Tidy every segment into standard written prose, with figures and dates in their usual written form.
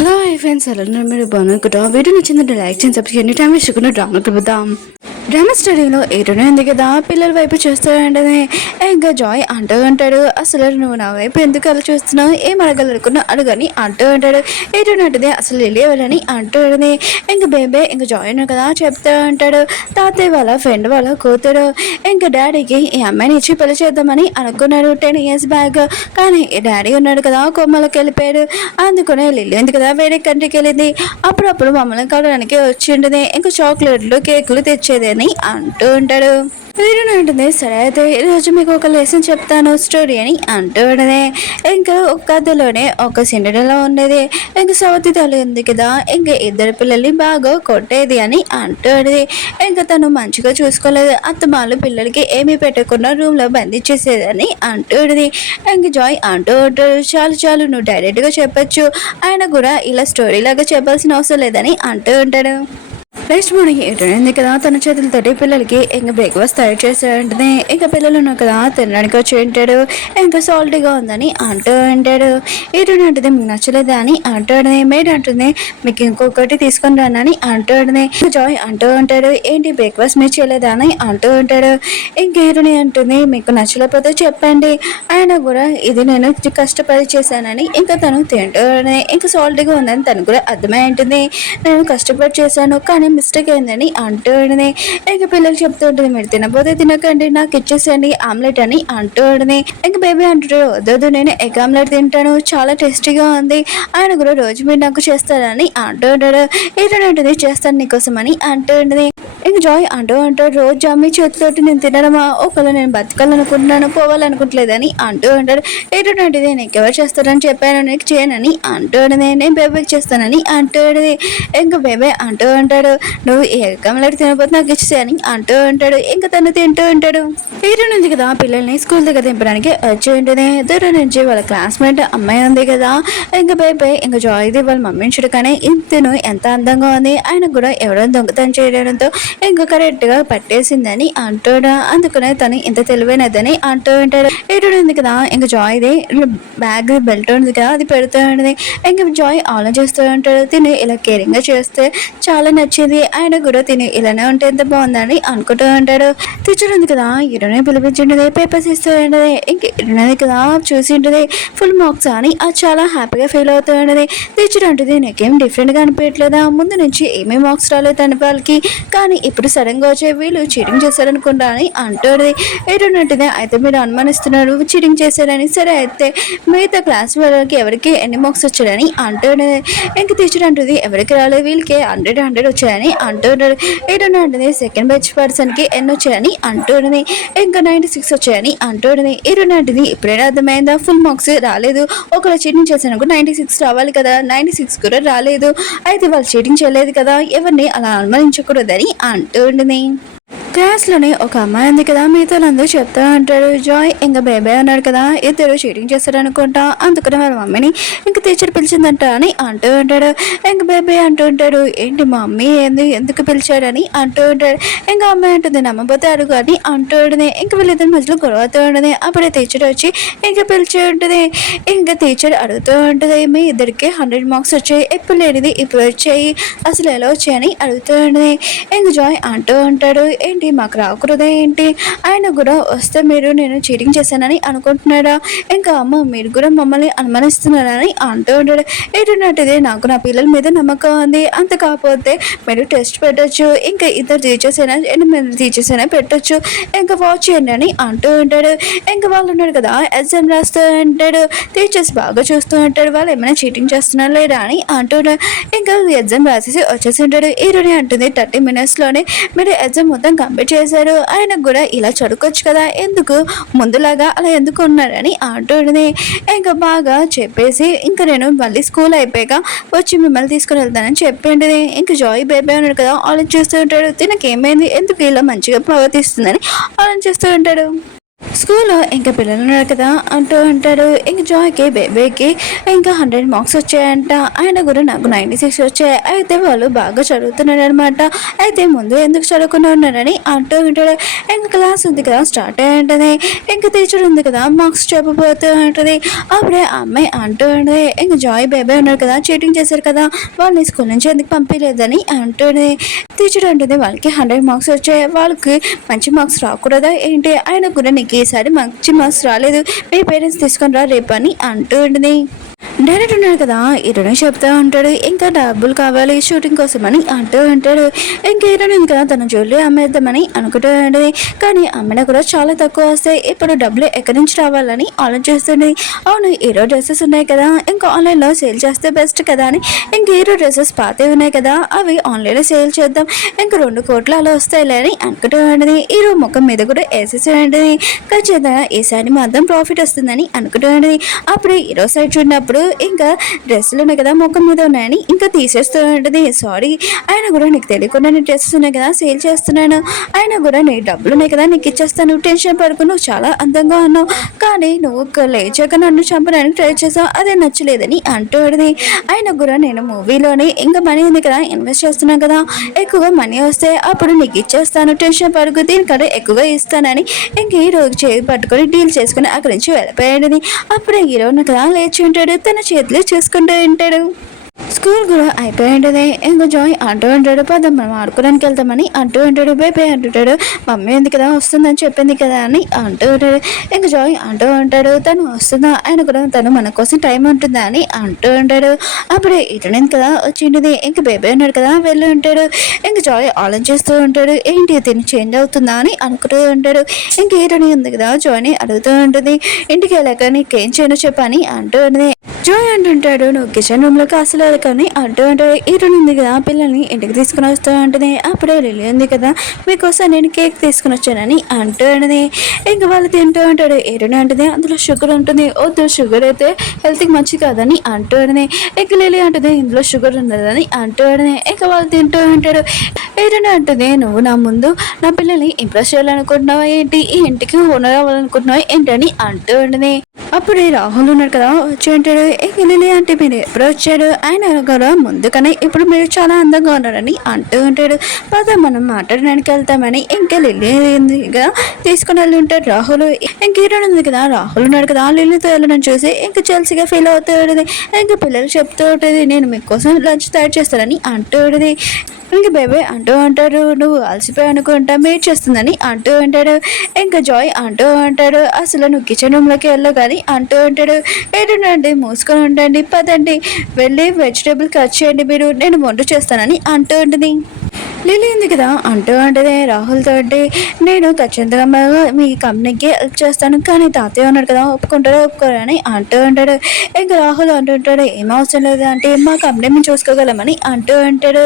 Hello hi friends, ఎలా ఉన్నారు? మీరు బాగున్నారు? వీడియో నచ్చిందంటే లైక్ చేయండి, సబ్స్క్రైబ్ చేయండి. టైం వేసుకున్న డ్రామా కలుపుదాం. డ్రామా స్టడీలో ఏటనే ఉంది కదా, పిల్లల వైపు చూస్తాడంటే ఇంకా జాయ్ అంటూ ఉంటాడు. అసలు నువ్వు నా వైపు ఎందుకు అలా చూస్తున్నావు, ఏం అడగలనుకున్నా అడుగని అంటూ ఉంటాడు. ఏటంటే అసలు లిల్లీ ఎవరని అంటూ ఉంటుంది. ఇంక బేబే ఇంక జాయ్ కదా చెప్తూ ఉంటాడు. తాతయ్య వాళ్ళ ఫ్రెండ్ వాళ్ళ కూతురు ఇంకా డాడీకి ఈ అమ్మాయిని ఇచ్చి పెళ్లి చేద్దామని అనుకున్నాడు 10 years బ్యాక్. కానీ డాడీ ఉన్నాడు కదా, కొమ్మలకి వెళ్ళిపోయాడు. అందుకనే లిల్లీ ఉంది కదా వేరే కంట్రీకి వెళ్ళింది. అప్పుడప్పుడు మమ్మల్ని కలవడానికి వచ్చి ఉంటుంది. ఇంకా చాక్లెట్లు కేకులు తెచ్చేదని అంటూ ఉంటాడు. వీరుని ఉంటుంది. సరే అయితే ఈరోజు మీకు ఒక లెసన్ చెప్తాను స్టోరీ అని అంటూ ఉండదే. ఇంకా ఒక కథలోనే ఒక సిండరెల్లా ఉండేది. ఇంకా సవతి తల్లి ఉంది కదా, ఇంకా ఇద్దరు పిల్లల్ని బాగా కొట్టేది అని అంటూ ఉండేది. ఇంకా తను మంచిగా చూసుకోలేదు. అత్తమాలు పిల్లలకి ఏమీ పెట్టకుండా రూమ్ లో బంధించేసేదని అంటూ ఉండేది. ఇంకా జాయ్ అంటూ ఉంటాడు, చాలు చాలు నువ్వు డైరెక్ట్ గా చెప్పొచ్చు, ఆయన కూడా ఇలా స్టోరీ లాగా చెప్పాల్సిన అవసరం లేదని అంటూ ఉంటాడు. నెక్స్ట్ మార్నింగ్ ఏంటంటే కదా తన చేతులతోటి పిల్లలకి ఇంకా బ్రేక్ఫాస్ట్ తయారు చేస్తాడంటే ఇంకా పిల్లలు ఉన్నారు కదా తినడానికి వచ్చి ఉంటాడు. ఇంకా సాల్టీగా ఉందని అంటూ ఉంటాడు. ఏంటంటే మీకు నచ్చలేదా అని అంటాడు. మేడ్ అంటుంది మీకు ఇంకొకటి తీసుకొని రానని అంటూ ఉంటుంది. జాయ్ అంటూ ఉంటాడు, ఏంటి బ్రేక్ఫాస్ట్ మీరు చేయలేదా అని అంటూ ఉంటాడు. ఇంకేటని అంటుంది, మీకు నచ్చలేకపోతే చెప్పండి, ఆయన కూడా ఇది నేను కష్టపడి చేశానని ఇంకా తను తింటూ ఇంకా సాల్టీగా ఉందని తను కూడా అర్థమై ఉంటుంది. నేను కష్టపడి చేశాను కానీ మిస్టేక్ అయిందని అంటూ ఉండని. ఇంక పిల్లలు చెప్తూ ఉంటుంది, మీరు తినబోతే తినకండి, నాకు ఇచ్చేసేయండి ఆమ్లెట్ అని అంటూ ఉండని. ఇంక బేబీ అంటాడు, వద్దు నేను ఎగ్ ఆమ్లెట్ తింటాను, చాలా టేస్టీగా ఉంది, ఆయన కూడా రోజు మీరు నాకు చేస్తారని అంటూ ఉంటాడు. ఏంటంటే చేస్తాను నీకోసం అని అంటూ ఉండని. ఇంక జాయ్ అంటూ ఉంటాడు, రోజు అమ్మి చేతితోటి నేను తినడమా, ఒకవేళ నేను బతకాలనుకుంటున్నాను పోవాలనుకుంటలేదని అంటూ ఉంటాడు. ఏంటంటే నీకు ఎవరు చేస్తారని చెప్పాను, నీకు చేయనని అంటూ ఉండదు, నేను బేబీకి చేస్తానని అంటూ ఉండదు. ఇంక బేబీ అంటూ ఉంటాడు, నువ్వు ఏ కమలాడి తినకపోతే నాకు ఇచ్చేయని అంటూ ఉంటాడు. ఇంకా తను తింటూ ఉంటాడు. వీరు ఉంది కదా పిల్లల్ని స్కూల్ దగ్గర దింపడానికి వచ్చి ఉంటుంది. దూరం నుంచి వాళ్ళ క్లాస్మేట్ అమ్మాయి ఉంది కదా, ఇంకా బేబీ ఇంకా జాయ్ది వాళ్ళ మమ్మీని చూడగానే ఇంతను ఎంత అందంగా ఉంది, ఆయన కూడా ఎవరో దొంగతనం చేయడంతో ఇంకా కరెక్ట్ గా పట్టేసిందని అంటాడు. అందుకనే తను ఇంత తెలివైనదని అంటూ ఉంటాడు. వీరు ఉంది కదా ఇంకా జాయ్ది బ్యాగ్ బెల్ట్ ఉంది కదా అది పెడుతూ ఉంటుంది. ఇంకా జాయ్ ఆలోచిస్తూ ఉంటాడు, తిని ఇలా కేరింగ్ గా చేస్తే చాలా నచ్చింది, ఆయన కూడా తిని ఇలానే ఉంటే ఎంత బాగుందని అనుకుంటూ ఉంటాడు. టీచర్ ఉంది కదా ఇరునే పిలిపించిండది, పేపర్స్ ఇస్తూ ఉండదు. ఇంక ఇరునది కదా చూసి ఉంటుంది ఫుల్ మార్క్స్ అని అది చాలా హ్యాపీగా ఫీల్ అవుతూ ఉండదు. టీచర్ అంటుంది, నాకేం డిఫరెంట్ గా అనిపించట్లేదా, ముందు నుంచి ఏమేమి మార్క్స్ రాలేదు అని వాళ్ళకి, కానీ ఇప్పుడు సడన్ గా వచ్చే వీళ్ళు చీటింగ్ చేశారనుకుంటా అని అంటుంది. ఏరునంటుంది, అయితే మీరు అనుమానిస్తున్నారు చీటింగ్ చేశారని, సరే అయితే మిగతా క్లాస్ వాళ్ళకి ఎవరికి ఎన్ని మార్క్స్ వచ్చాడని అంటుంది. ఇంక టీచర్ అంటుంది, ఎవరికి రాలేదు వీళ్ళకి 100 వచ్చాయని అంటున్నాడు. ఏంటంటే సెకండ్ బ్యాచ్ పర్సన్ కి ఎన్ని వచ్చాయని అంటున్నది. ఇంకా 96 వచ్చాయని అంటున్నది. ఏంటంటే ఇప్పుడైనా అర్థమైందా, ఫుల్ మార్క్స్ రాలేదు, ఒకవేళ చీటింగ్ చేశాను 96 రావాలి కదా, 96 కూడా రాలేదు, అయితే వాళ్ళు చీటింగ్ చేయలేదు కదా, ఎవరిని అలా అనుమానించకూడదని అంటున్నది. క్లాస్లోనే ఒక అమ్మాయి ఉంది కదా, మీతో అందరూ చెప్తా అంటాడు. జాయ్ ఇంకా బేబీ అన్నాడు కదా, ఇద్దరు చీటింగ్ చేస్తాడు అనుకుంటా, అందుకని వాళ్ళ మమ్మీని ఇంకా టీచర్ పిలిచిందంట అని అంటూ ఉంటాడు. ఇంకా బేబీ అంటూ ఉంటాడు, ఏంటి మా మమ్మీ ఎందుకు పిలిచాడని అంటూ ఉంటాడు. ఇంకా అమ్మాయి అంటుంది, నమ్మబోతే అడుగు అని అంటూ ఉంటుంది. ఇంకా వీళ్ళిద్దరి మధ్యలో గొడవతూ ఉంటుంది. అప్పుడే టీచర్ వచ్చి ఇంకా పిలిచి ఉంటుంది. ఇంకా టీచర్ అడుగుతూ ఉంటుంది, మీ ఇద్దరికి 100 మార్క్స్ వచ్చాయి, ఎప్పుడు లేనిది ఇప్పుడు వచ్చాయి, అసలు ఎలా వచ్చాయని అడుగుతూ ఉంటుంది. ఇంకా జాయ్ అంటూ ఉంటాడు, ఏంటి మాకు రాకూడదా ఏంటి, ఆయన కూడా వస్తే మీరు నేను చీటింగ్ చేశానని అనుకుంటున్నారా, ఇంకా అమ్మ మీరు కూడా మమ్మల్ని అనుమానిస్తున్నారని అంటూ ఉంటాడు. ఏంటంటే నాకు నా పిల్లల మీద నమ్మకం ఉంది, అంత కాకపోతే మీరు టెస్ట్ పెట్టచ్చు, ఇంకా ఇద్దరు టీచర్స్ అయినా 8 టీచర్స్ అయినా పెట్టచ్చు, ఇంకా వాచ్ చేయండి అని అంటూ ఉంటాడు. ఇంకా వాళ్ళు ఉన్నారు కదా ఎగ్జామ్ రాస్తూ ఉంటాడు, టీచర్స్ బాగా చూస్తూ ఉంటాడు, వాళ్ళు ఏమైనా చీటింగ్ చేస్తున్నారా లేదా అని అంటున్నాడు. ఇంకా ఎగ్జామ్ రాసేసి వచ్చేసి ఉంటాడు. ఈరోజు అంటుంది 30 minutes లోనే మీరు ఎగ్జామ్ మొత్తం కంప్లీట్ చేశారు, ఆయనకు కూడా ఇలా చదువుకోవచ్చు కదా, ఎందుకు ముందులాగా అలా ఎందుకు ఉన్నారని అంటుంది. ఇంకా బాగా చెప్పేసి ఇంకా నేను మళ్ళీ స్కూల్ అయిపోయాక వచ్చి మిమ్మల్ని తీసుకుని వెళ్తానని చెప్పింది. ఇంకా జాయ్ బేబీ ఉన్నాడు కదా ఆలోచిస్తూ ఉంటాడు, తినకేమైంది ఎందుకు ఇలా మంచిగా ప్రవర్తిస్తుందని ఆలోచిస్తూ ఉంటాడు. స్కూల్లో ఇంకా పిల్లలు ఉన్నారు కదా అంటూ అంటాడు. ఇంక జాయ్కి బేబీకి ఇంకా 100 మార్క్స్ వచ్చాయంట. ఆయన కూడా నాకు 96 వచ్చాయి. అయితే వాళ్ళు బాగా చదువుతున్నారు అనమాట. అయితే ముందు ఎందుకు చదువుకుని ఉన్నారని అంటూ ఉంటాడు. ఇంక క్లాస్ ఉంది కదా స్టార్ట్ అయ్యి ఉంటుంది. ఇంక టీచర్ ఉంది కదా మార్క్స్ చెప్పబోతూ ఉంటుంది. అప్పుడే ఆ అమ్మాయి అంటూ ఉంటుంది, ఇంక జాయ్ బేబీ ఉన్నారు కదా చీటింగ్ చేశారు కదా వాళ్ళని స్కూల్ నుంచి ఎందుకు పంపించలేదని అంటుంది. టీచర్ అంటుంది వాళ్ళకి 100 మార్క్స్ వచ్చాయి, వాళ్ళకి మంచి మార్క్స్ రాకూడదా ఏంటి, ఆయన కూడా నీకు ఈసారి మంచి మార్క్స్ రాలేదు, మీ పేరెంట్స్ తీసుకొని రా రేపు అని అంటూ ఉంటుంది. డైరెక్ట్ ఉన్నాడు కదా హీరోని చెప్తా ఉంటాడు, ఇంకా డబ్బులు కావాలి షూటింగ్ కోసం అని అంటూ ఉంటాడు. ఇంకా హీరోని కదా తన జ్యువెలరీ అమ్మేద్దామని అనుకుంటూ ఉంటుంది. కానీ అమ్మినా కూడా చాలా తక్కువ వస్తాయి. ఇప్పుడు డబ్బులు ఎక్కడి నుంచి రావాలని ఆలోచిస్తుంది. అవును హీరో డ్రెస్సెస్ ఉన్నాయి కదా ఇంకా ఆన్లైన్లో సేల్ చేస్తే బెస్ట్ కదా అని ఇంక హీరో డ్రెస్సెస్ పాతవి ఉన్నాయి కదా అవి ఆన్లైన్లో సేల్ చేద్దాం, ఇంకా 2 కోట్లు అలా వస్తాయిలే అని అనుకుంటూ ఉంటుంది. హీరో ముఖం మీద కూడా వేసేసి ఉంటుంది. ఖచ్చితంగా ఈసారి మాత్రం ప్రాఫిట్ వస్తుందని అనుకుంటూ ఉంటుంది. అప్పుడు హీరో సైడ్ చూడినప్పుడు ఇంకా డ్రెస్సులు ఉన్నాయి కదా ముఖం మీద ఉన్నాయని ఇంకా తీసేస్తూ ఉంటుంది. సారీ ఆయన కూడా నీకు తెలియకుండా నీ డ్రెస్సెస్ ఉన్నాయి కదా సేల్ చేస్తున్నాను, ఆయన కూడా నీ డబ్బులు ఉన్నాయి కదా నీకు ఇచ్చేస్తాను, టెన్షన్ పడుకు, నువ్వు చాలా అందంగా ఉన్నావు కానీ నువ్వు లేచాక నన్ను చంపడానికి ట్రై చేసావు అదే నచ్చలేదని అంటూ ఉంటుంది. ఆయన కూడా నేను మూవీలోనే ఇంకా మనీ ఉంది కదా ఇన్వెస్ట్ చేస్తున్నాను కదా ఎక్కువగా మనీ వస్తే అప్పుడు నీకు ఇచ్చేస్తాను, టెన్షన్ పడుకు, దీనికంటే ఎక్కువగా ఇస్తానని ఇంక హీరో చేయి పట్టుకొని డీల్ చేసుకుని అక్కడి నుంచి వెళ్ళిపోయాడని. అప్పుడే హీరోని కదా లేచి ఉంటాడు, తన చేతిలో చూసుకుంటూ ఉంటాడు. స్కూల్ కూడా అయిపోయి ఉంటుంది. ఇంకా జాయ్ అంటూ ఉంటాడు, పదం మనం ఆడుకోవడానికి వెళ్తామని అంటూ ఉంటాడు. బేబీ అంటుంటాడు మమ్మీ ఉంది కదా వస్తుందని చెప్పింది కదా అని అంటూ ఉంటాడు. ఇంకా జాయ్ అంటూ ఉంటాడు తను వస్తుందా, ఆయన కూడా తను మన కోసం టైం ఉంటుందా అని అంటూ ఉంటాడు. అప్పుడే ఇటనే కదా వచ్చింటుంది. ఇంక బేబీ ఉన్నాడు కదా వెళ్ళి ఉంటాడు. ఇంక జాయ్ ఆలోచిస్తూ ఉంటాడు ఏంటి తిని చేంజ్ అవుతుందా అని అనుకుంటూ ఉంటాడు. ఇంక హీరోని ఉంది కదా జాయ్ని అడుగుతూ ఉంటుంది, ఇంటికి వెళ్ళాక నీకేం చేయను చెప్పని అంటూ ఉంటుంది. జాయ్ అంటుంటాడు నువ్వు కిచెన్ రూమ్లోకి అసలు కానీ అంటూ ఉంటాడు. హీరోయిన్ ఉంది కదా పిల్లల్ని ఇంటికి తీసుకుని వస్తూ ఉంటుంది. అప్పుడే లిల్లీ ఉంది కదా మీకోసం నేను కేక్ తీసుకుని వచ్చానని అంటూ ఉంటుంది. ఇంకా వాళ్ళు తింటూ ఉంటాడు. హీరోయిన్ అంటుంది అందులో షుగర్ ఉంటుంది, వద్దు షుగర్ అయితే హెల్త్కి మంచి కాదని అంటూ ఉంటుంది. ఇంకా లిల్లీ అంటుంది ఇందులో షుగర్ ఉన్నదని అంటూ ఉంటుంది. ఇంకా వాళ్ళు తింటూ ఉంటాడు. హీరోయిన్ అంటుంది నువ్వు నా ముందు నా పిల్లల్ని ఇంప్రెస్ చేయాలనుకుంటున్నావా ఏంటి, ఈ ఇంటికి ఓనర్ అవ్వాలనుకుంటున్నావా ఏంటని అంటూ ఉంటుంది. అప్పుడే రాహుల్ ఉన్నాడు కదా వచ్చి అంటాడు లిల్లీ అంటే మీరు ఎప్పుడు వచ్చాడు, ఆయన కూడా ముందుకనే ఇప్పుడు మీరు చాలా అందంగా ఉన్నారని అంటూ ఉంటాడు. పద మనం మాట్లాడడానికి వెళ్తామని ఇంకా లిల్లీగా తీసుకుని వెళ్ళి ఉంటాడు రాహుల్. ఇంక హీరోయిన్ ఉంది కదా రాహుల్ ఉన్నాడు కదా లిల్లీతో వెళ్ళడం చూసి ఇంకా జెల్సీగా ఫీల్ అవుతూ ఉంటుంది. ఇంకా పిల్లలు చెప్తూ ఉంటుంది నేను మీకోసం లంచ్ తయారు చేస్తానని అంటూ ఉంటుంది. ఇంక బేబీ అంటూ అంటాడు నువ్వు అలసిపోయి అనుకుంటా మేట్ చేస్తుందని అంటూ ఉంటాడు. ఇంకా జాయ్ అంటూ అంటాడు అసలు నువ్వు కిచెన్ రూమ్లోకి వెళ్ళవు కానీ అంటూ ఉంటాడు. ఏంటండి మూసుకొని ఉండండి పదండి వెళ్ళి వెజిటేబుల్ కట్ చేయండి మీరు, నేను వంట చేస్తానని అంటూ ఉంటుంది. లిల్లీ ఉంది కదా అంటూ ఉంటుంది రాహుల్ తోటి నేను ఖచ్చితంగా మీ కంపెనీకి హెల్ప్ చేస్తాను కానీ తాతయ్య ఉన్నాడు కదా ఒప్పుకుంటారో ఒప్పుకోరని అంటూ ఉంటాడు. ఇంకా రాహుల్ అంటుంటాడు ఏం అవసరం లేదు అంటే మా కంపెనీ మేము చూసుకోగలమని అంటూ ఉంటాడు.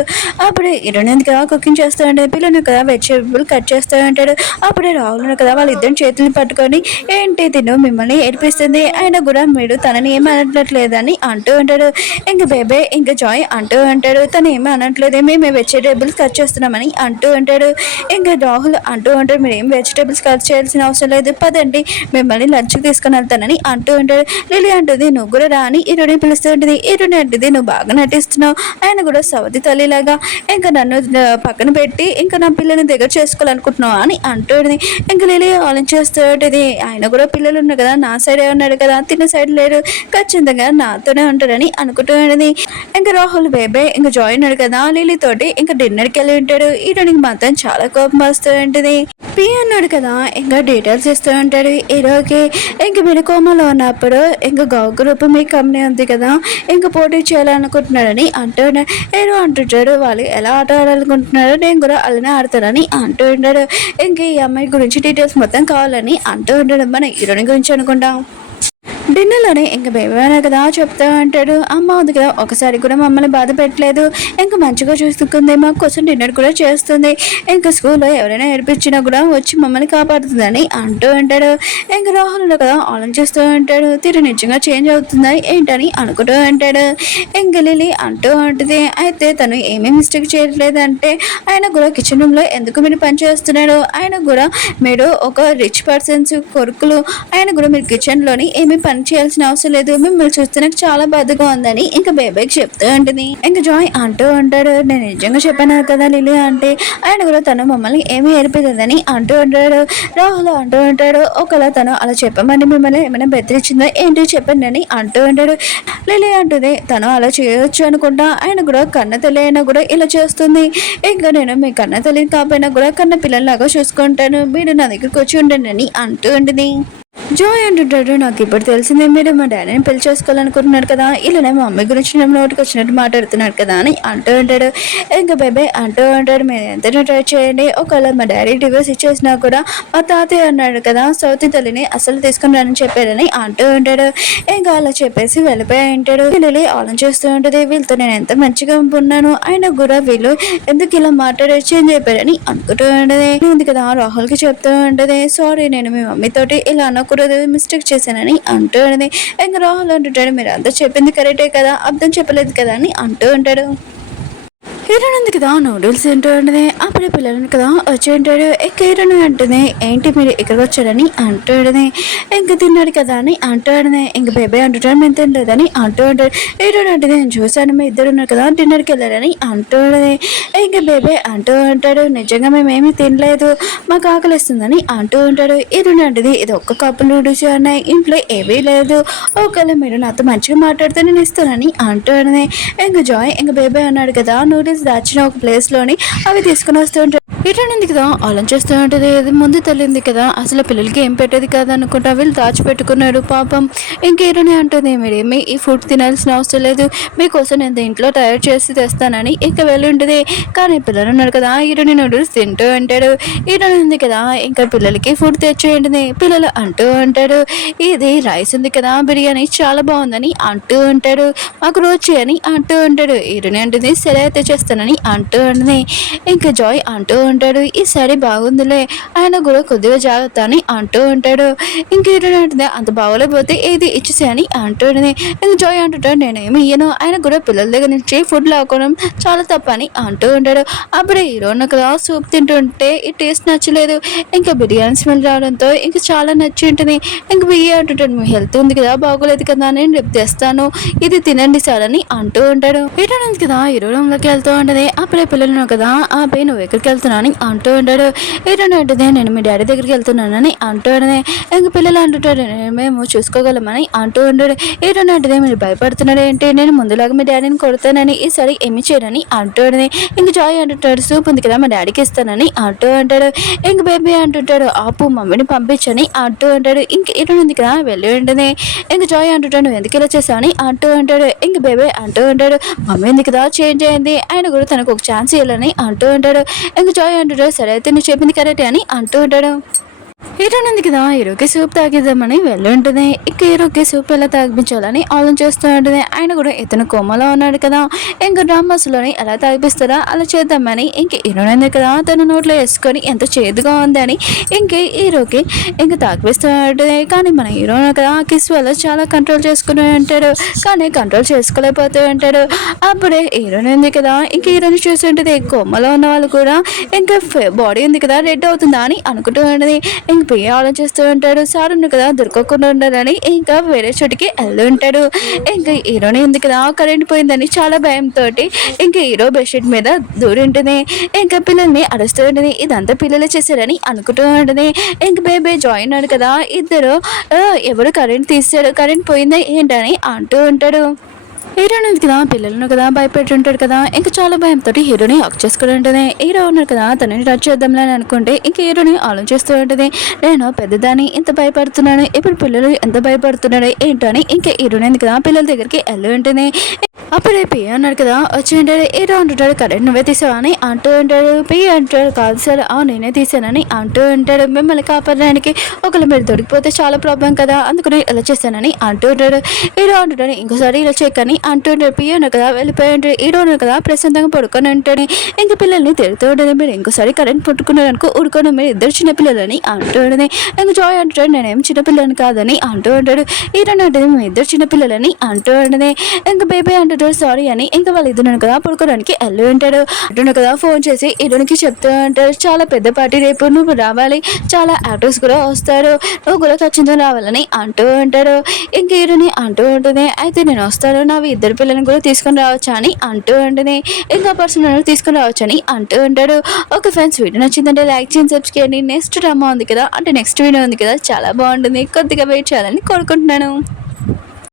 అప్పుడు ఇరవై కదా కుకింగ్ చేస్తూ ఉంటాడు, పిల్లలు కదా వెజిటేబుల్ కట్ చేస్తూ ఉంటాడు. అప్పుడే రాహుల్ కదా వాళ్ళ ఇద్దరు చేతులు పట్టుకొని ఏంటి తిను మిమ్మల్ని ఏడిపిస్తుంది అయినా కూడా మీరు తనని ఏమి అనట్లేదని అంటూ ఉంటాడు. ఇంకా బేబే ఇంకా జాయ్ అంటూ ఉంటాడు తను ఏమీ అనట్లేదు మేము వెజిటేబుల్స్ కట్ చేస్తున్నామని అంటూ ఉంటాడు. ఇంకా రాహుల్ అంటూ ఉంటాడు మీరు ఏం వెజిటేబుల్స్ కట్ చేయాల్సిన అవసరం లేదు పదండి మిమ్మల్ని లంచ్కి తీసుకుని వెళ్తానని అంటూ ఉంటాడు. లిల్లీ అంటుంది నువ్వు కూడా రాని హీరోని పిలుస్తూ ఉంటుంది. హీరోని అంటుంది నువ్వు బాగా నటిస్తున్నావు, ఆయన కూడా సవతి తల్లిలాగా ఇంకా నన్ను పక్కన పెట్టి ఇంకా నా పిల్లల్ని దగ్గర చేసుకోవాలనుకుంటున్నావు అని అంటుంది. ఇంకా లిల్లీ ఆలోచిస్తూ ఉంటుంది ఆయన కూడా పిల్లలు ఉన్నారు కదా నా సైడే ఉన్నాడు కదా తిన్న సైడ్ లేరు ఖచ్చితంగా నాతోనే ఉంటాడని అనుకుంటూ ఉంటుంది. ఇంకా రాహుల్ బేబే ఇంకా జాయిన్ అయ్యాడు కదా లిల్లీ తోటి ఇంకా డిన్నర్కి వెళ్ళి ఉంటాడు. హీరోనికి మాత్రం చాలా కోపం వస్తూ ఉంటుంది. పి అన్నాడు కదా ఇంకా డీటెయిల్స్ ఇస్తూ ఉంటాడు హీరోకి. ఇంక మీరు కోమలో ఉన్నప్పుడు ఇంకా గౌ గ్రూప్ మీ కంపెనీ ఉంది కదా ఇంకా పోటీ చేయాలనుకుంటున్నాడని అంటూ హీరో అంటుంటాడు వాళ్ళు ఎలా ఆట ఆడాలనుకుంటున్నారో నేను కూడా అలానే ఆడతానని అంటూ ఉంటాడు. ఇంక ఈ అమ్మాయి గురించి డీటెయిల్స్ మొత్తం కావాలని అంటూ ఉంటాడు. మన హీరోని గురించి అనుకుంటాం. డిన్నర్లోనే ఇంక బేబీ అనే కదా చెప్తా అంటాడు. అమ్మ ఉంది కదా ఒకసారి కూడా మమ్మల్ని బాధ పెట్టలేదు, ఇంకా మంచిగా చూసుకుంది, మా కోసం డిన్నర్ కూడా చేస్తుంది, ఇంకా స్కూల్లో ఎవరైనా ఏడిపించినా కూడా వచ్చి మమ్మల్ని కాపాడుతుందని అంటూ ఉంటాడు. ఇంకా రాహుల్ కదా ఆలోచిస్తూ ఉంటాడు, తీరు నిజంగా చేంజ్ అవుతుందా ఏంటని అనుకుంటూ ఉంటాడు. ఇంకా లిలీ అంటూ ఉంటుంది, అయితే తను ఏమీ మిస్టేక్ చేయట్లేదంటే ఆయన కూడా కిచెన్ రూమ్లో ఎందుకు మీరు పని చేస్తున్నాడు, ఆయన కూడా మీరు ఒక రిచ్ పర్సన్స్ కొడుకులు, ఆయన కూడా మీరు కిచెన్లోని ఏమీ పని చేయాల్సిన అవసరం లేదు, మిమ్మల్ని చూస్తే నాకు చాలా బాధగా ఉందని ఇంకా బేబీకి చెప్తూ ఉంటుంది. ఇంకా జాయ్ అంటూ ఉంటాడు, నేను నిజంగా చెప్పాను కదా లిలీ అంటే, ఆయన కూడా తను మమ్మల్ని ఏమీ ఏర్పలేదని అంటూ ఉంటాడు. రాహుల్ అంటూ ఉంటాడు, ఒకవేళ తను అలా చెప్పమని మిమ్మల్ని ఏమైనా బెదిరించిందో ఏంటి చెప్పండి అని అంటూ ఉంటాడు. లిలీ అంటుంది, తను అలా చేయొచ్చు అనుకుంటా, ఆయన కూడా కన్న తల్లి అయినా కూడా ఇలా చేస్తుంది, ఇంకా నేను మీ కన్న తల్లిని కాకపోయినా కూడా కన్న పిల్లల్లాగా చూసుకుంటాను, మీరు నా దగ్గరికి వచ్చి ఉండండి అని అంటూ ఉంటుంది. జాయ్ అంటుంటాడు, నాకు ఇప్పుడు తెలిసిందే మీరు మా డాడీని పెళ్లి చేసుకోవాలనుకుంటున్నారు కదా, ఇలానే మా అమ్మాయి గురించి నోటికి వచ్చినట్టు మాట్లాడుతున్నారు కదా అని అంటూ ఉంటాడు. ఇంకా బేబే అంటూ ఉంటాడు, మీరు ఎంతైనా ట్రై చేయండి, ఒకవేళ మా డాడీ డివోర్స్ ఇచ్చేసినా కూడా మా తాతయ్య అన్నాడు కదా సౌతి తల్లిని అసలు తీసుకుని రాని చెప్పారని అంటూ ఉంటాడు. ఇంకా అలా చెప్పేసి వెళ్ళిపోయి ఉంటాడు. వీళ్ళు ఆలోచిస్తూ ఉంటుంది, వీళ్ళతో నేను ఎంత మంచిగా ఉన్నాను, అయినా కూడా వీళ్ళు ఎందుకు ఇలా మాట్లాడచ్చు అని చెప్పారని అనుకుంటూ ఉండదు. ఉంది కదా రాహుల్కి చెప్తూ ఉంటుంది, సారీ నేను మీ మమ్మీతోటి ఇలా అనకూడదు, మిస్టేక్ చేశానని అంటూ ఉంటుంది. ఇంకా రాహుల్ అంటుంటాడు, మీరు అంతా చెప్పింది కరెక్టే కదా, అర్థం చెప్పలేదు కదా అని అంటూ ఉంటాడు. హీరోయిన్ ఉంది కదా నూడిల్స్ తింటూ ఉంటుంది, అప్పుడే పిల్లలను కదా వచ్చి ఉంటాడు. ఇంకా హీరోయిన్ అంటుంది, ఏంటి మీరు ఇక్కడికి వచ్చాడని అంటూ ఉంటుంది. ఇంకా తిన్నాడు కదా అని అంటూ ఉంటుంది. ఇంక బేబీ అంటుంటాడు, మేము తినలేదని అంటూ ఉంటాడు. హీరోయిన్ అంటే నేను చూశాను మీ ఇద్దరు ఉన్నారు కదా డిన్నర్కి వెళ్ళారని అంటూ ఉంటుంది. ఇంకా బేబీ అంటూ ఉంటాడు, నిజంగా మేమేమీ తినలేదు, మాకు ఆకలిస్తుందని అంటూ ఉంటాడు. హీరోయిన్ అంటుంది, ఇది ఒక్క కప్పు నూడిల్స్ ఉన్నాయి, ఇంట్లో ఏవీ లేదు, ఒకవేళ మీరు నాతో మంచిగా మాట్లాడితే నేను ఇస్తానని అంటూ ఉంటుంది. ఇంకా జాయ్ ఇంకా బేబీ అన్నాడు కదా నూడిల్స్ దాచిన ఒక ప్లేస్ లోని అవి తీసుకుని వస్తూ ఉంటాడు. ఇటండి కదా ఆలోచిస్తూ ఉంటుంది, ముందు తెలియంది కదా అసలు పిల్లలకి ఏం పెట్టేది కదా అనుకుంటా వీళ్ళు దాచిపెట్టుకున్నాడు పాపం. ఇంకేరని అంటుంది, మీరేమి ఈ ఫుడ్ తినాల్సిన అవసరం లేదు, మీకోసం నేను ఇంట్లో తయారు చేసి తెస్తానని ఇంకా వెళ్ళి ఉంటుంది. కానీ పిల్లలు ఉన్నారు కదా హీరోని నూడిల్స్ తింటూ ఉంటాడు. హీరోని ఉంది కదా ఇంకా పిల్లలకి ఫుడ్ తెచ్చేయండి పిల్లలు అంటూ ఉంటాడు. ఇది రైస్ ఉంది కదా బిర్యానీ చాలా బాగుందని అంటూ ఉంటాడు, మాకు రోజు చేయని అంటూ ఉంటాడు. హీరోని అంటుంది, సరే తెచ్చేస్తానని అంటూ ఉంటుంది. ఇంకా జాయ్ అంటూ ఉంటాడు, ఈసారి బాగుందిలే, ఆయన కూడా కొద్దిగా జాగ్రత్త అని అంటూ ఉంటాడు. ఇంకేంటంటే అంత బాగోలేకపోతే ఏది ఇచ్చేసేయని అంటూ ఉంటుంది. ఇంకా జాయ్ అంటుంటాడు, నేనేమి ఇయ్యను, ఆయన కూడా పిల్లల దగ్గర నుంచి ఫుడ్ లాక్కోవడం చాలా తప్పని అంటూ ఉంటాడు. అప్పుడే హీరోయిన్ కదా సూప్ తింటుంటే ఈ టేస్ట్ నచ్చలేదు, ఇంకా బిర్యానీ స్మెల్ రావడంతో ఇంకా చాలా నచ్చి ఉంటుంది. ఇంకా బియ్య అంటుంటాడు, మీ హెల్త్ ఉంది కదా బాగోలేదు కదా నేను రేపు తెస్తాను, ఇది తినండి సార్ అని అంటూ ఉంటాడు. హీరోయిన్ కదా హీరోలోకి వెళ్తూ ఉంటుంది. అప్పుడే పిల్లలు కదా ఆ పై నువ్వు ఎక్కడికి వెళ్తున్నావు అంటూ ఉంటాడు. హీరోయిన్ అంటుంది, నేను మీ డాడీ దగ్గరికి వెళ్తున్నానని అంటూ ఉంటుంది. ఇంక పిల్లలు అంటుంటాడు, మేము చూసుకోగలమని అంటూ ఉంటాడు. హీరోయిన్ అంటుంది, మీరు భయపడుతున్నాడు ఏంటి, నేను ముందులాగా మీ డాడీని కొడతానని ఈసారి ఏమి చేయనని అంటూ ఉంటుంది. ఇంక జాయ్ అంటుంటాడు, సూప్ ఉంది కదా మా డాడీకి ఇస్తానని అంటూ ఉంటాడు. ఇంక బేబీ అంటుంటాడు, ఆపు మమ్మీని పంపించని అంటూ ఉంటాడు. ఇంక హీరోయిన్ ఉంది కదా వెళ్ళి ఉంటుంది. ఇంక జాయ్ అంటుంటాడు, నువ్వు ఎందుకు ఇలా చేసావని అంటూ ఉంటాడు. ఇంక బేబీ అంటూ ఉంటాడు, మమ్మీ ఉంది కదా చేంజ్ అయింది, ఆయన కూడా తనకు ఒక ఛాన్స్ ఇవ్వాలని అంటూ ఉంటాడు. ఇంక జాయ్ అంటుంటాడు, సరే అయితే నువ్వు చెప్పింది కరెక్టే అని అంటూ ఉంటాడు. హీరోయిన్ ఉంది కదా హీరోకి సూప్ తాగిద్దామని వెళ్ళి ఉంటుంది. ఇక హీరోకి సూప్ ఎలా తాగిపించాలని ఆలోచిస్తూ ఉంటుంది. ఆయన కూడా ఇతను కోమలో ఉన్నాడు కదా, ఇంకా డ్రామాస్లోని ఎలా తాగిపిస్తారా అలా చేద్దామని ఇంక హీరోయిన్ ఉంది కదా తన నోట్లో వేసుకొని ఎంత చేదుగా ఉందని ఇంక హీరోకి ఇంకా తాగిపిస్తూ ఉంటుంది. కానీ మన హీరో కదా కిస్ వల్ల చాలా కంట్రోల్ చేసుకుని ఉంటాడు, కానీ కంట్రోల్ చేసుకోలేకపోతూ ఉంటాడు. అప్పుడే హీరోయిన్ ఉంది కదా ఇంక హీరోని చూసి ఉంటుంది, కోమలో ఉన్న వాళ్ళు కూడా ఇంకా బాడీ ఉంది కదా రెడ్ అవుతుందా అని అనుకుంటూ ఉంటుంది. ఇంక పియ్య ఆలోచిస్తూ ఉంటాడు, సార్ ఉంది కదా దొరకకుండా ఉండాలని ఇంకా వేరే చోటికి వెళ్తూ ఉంటాడు. ఇంకా హీరోని ఉంది కదా కరెంట్ పోయిందని చాలా భయంతో ఇంకా హీరో బెడ్షీట్ మీద దూరి ఉంటుంది. ఇంకా పిల్లల్ని అరుస్తూ ఉంటుంది, ఇదంతా పిల్లలు చేశారని అనుకుంటూ ఉంటుంది. ఇంక బేబీ జాయిన్ అయ్యాడు కదా ఇద్దరు ఎవరు కరెంట్ తీసాడు కరెంట్ పోయిందా ఏంటని అంటూ ఉంటాడు. హీరోయిన్ ఉంది కదా పిల్లలను కదా భయపెట్టుంటాడు కదా ఇంకా చాలా భయంతో హీరోని హక్ చేసుకుని ఉంటుంది. హీరో ఉన్నారు కదా తనని టచ్ చేద్దాంలే అని అనుకుంటే ఇంక హీరోని ఆలోచిస్తూ ఉంటుంది. నేను పెద్దదాన్ని ఇంత భయపడుతున్నాను, ఇప్పుడు పిల్లలు ఎంత భయపడుతున్నాడు ఏంటో అని ఇంకా హీరోని ఉంది కదా పిల్లల దగ్గరికి వెళ్ళి ఉంటుంది. అప్పుడే పియ్య అన్నాడు కదా వచ్చి ఉంటాడు. హీరో అంటుంటాడు కరెంట్ నువ్వే తీసావా అని అంటూ ఉంటాడు. పియ్య అంటాడు కాదు సార్ నేనే తీసానని అంటూ ఉంటాడు. మిమ్మల్ని కాపాడడానికి ఒకళ్ళు మీరు దొరికిపోతే చాలా ప్రాబ్లం కదా అందుకని ఇలా చేశానని అంటూ ఉంటాడు. హీరో అంటుంటాడు ఇంకోసారి ఇలా చేయకని అంటూ ఉంటాడు. పియ్య ఉన్నారు కదా వెళ్ళిపోయి ఉంటాడు. హీరో ఉన్నారు కదా ప్రశాంతంగా పడుకొని ఉంటాడు. ఇంక పిల్లల్ని తిడుతూ ఉంటుంది. మీరు ఇంకోసారి కరెంట్ పుట్టుకున్నారనుకో ఊరుకోను మీరు ఇద్దరు చిన్నపిల్లలని అంటూ ఉంటుంది. ఇంక జాయ్ అంటాడు నేనేం చిన్నపిల్లని కాదని అంటూ ఉంటాడు. హీరో అంటే మేము ఇద్దరు చిన్నపిల్లలని అంటూ ఉంటుంది. ఇంకా బేబీ అంటుంటాడు సారీ అని ఇంకా వాళ్ళు ఇద్దరు కదా పడుకోవడానికి వెళ్ళి ఉంటాడు. అంటున్నా కదా ఫోన్ చేసి హీరోనికి చెప్తూ ఉంటాడు చాలా పెద్ద పార్టీ రేపు నువ్వు రావాలి, చాలా యాక్టర్స్ కూడా వస్తారు, నువ్వు కూడా ఖచ్చితంగా రావాలని అంటూ ఉంటాడు. ఇంక హీరోని అంటూ ఉంటుంది అయితే నేను వస్తాను నా ఇద్దరు పిల్లల్ని కూడా తీసుకొని రావచ్చా అని అంటూ ఉంటుంది. ఇంకా పర్సనల్ తీసుకొని రావచ్చని అంటూ ఉంటాడు. ఓకే ఫ్రెండ్స్ వీడియో నచ్చిందంటే లైక్ చేయండి, సబ్స్క్రైబ్ చేయండి. నెక్స్ట్ డ్రామా ఉంది కదా అంటే నెక్స్ట్ వీడియో ఉంది కదా చాలా బాగుంటుంది, కొద్దిగా వెయిట్ చేయాలని కోరుకుంటున్నాను.